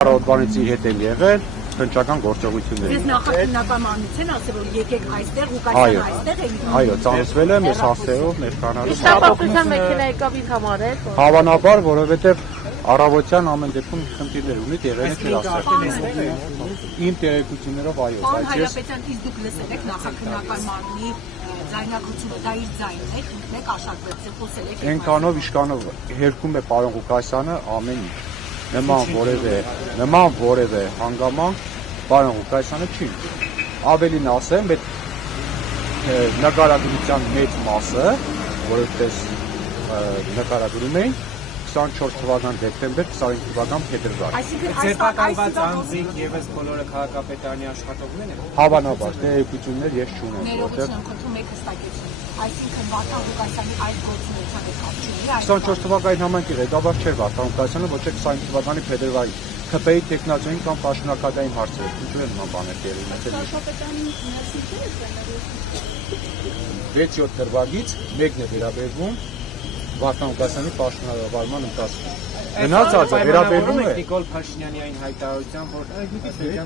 Կառավարությունից իր հետ են եղել քննչական գործողությունների։ Ես նախաքննականություն ասել որ եկեք այստեղ ու կայսան այստեղ եք։ Այո, ծանոթվել եմ ես հասցեով ներկայանալու։ Շտապապետության մեքենա եկավ իր համար է։ Հավանաբար, որովհետև առավոտյան ամեն դեպքում խնդիրներ ունի, տեղերը չէր ասել։ Իմ տեղեկություններով այո, Պարոն բայց ես Հայրապետյան, իսկ դուք լսել եք նախաքննական մարմնի ձայնագրությունը, դա իր ձայնն է, ինքն եք աշակերտել, խոսել եք։ Ենքանով իշկանով հերքում է պարոն Ղուկասյանը ամեն ինչ։ Նման որևէ հանգամանք պարոն Ղուկասյանը չի։ Ավելին ասեմ, այդ նկարագրության մեծ մասը, որովհետև նկարագրում էին 24 թվական դեկտեմբեր, 25 թվական փետրվար։ Այսինքն Ձերբակալված անձիկ եւս բոլորը քաղաքապետարանի աշխատողներ են։ Հավանաբար տեղեկություններ ես չունեմ, որտեղ ներողություն խնդրում եք հստակեցնել։ Այսինքն Վարդան Ղուկասյանի այդ գործունեության հետ կապ չունի։ 24 թվականի համայնքի ղեկավար չէր Վարդան Ղուկասյանը, ոչ էլ 25 թվականի փետրվարի ՔՊ-ի տեխնացիային կամ պաշտոնակադային հարցեր, ինչու են նման բաներ տեղի ունեցել։ 6-7 դրվագից մեկն է վերաբերվում Վարդան Ղուկասյանի պաշտոնավարման ընթացքում։ Գնացածը վերաբերվում է Նիկոլ Փաշինյանի այն հայտարարության, որ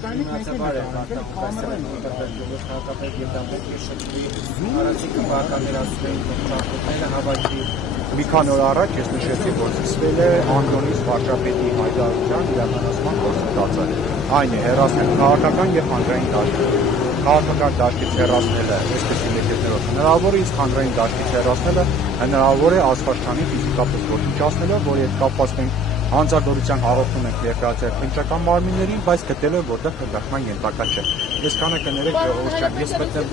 դիմացավար է Վարդան Ղուկասյանը, որտեղ քաղաքապետ Գետամբեկի շրջանի առաջին քաղաքականներ ասում էին, որ քաղաքապետները հավաքի մի քանի օր առաջ ես նշեցի, որ սկսվել է Անդոնիս վարչապետի հայտարարության իրականացման գործընթացը։ Այն է հեռացնել քաղաքական եւ հանրային դաշտեր։ Քաղաքական դաշտից հեռացնելը, այսպեսի մեթոդներով հնարավոր է, իսկ հանրային դաշտից հեռացնելը հնարավոր է Աշխարհչյանի ֆիզիկապես ոչնչացնելը, որի հետ կապված մենք հանցագործության հաղորդում ենք ներկայացրել քննչական մարմիններին, բայց գտել է որտեղ կգաղթման ենթակա չէ։ Ես քանը կներեք ժողովուրդ, ես մտնել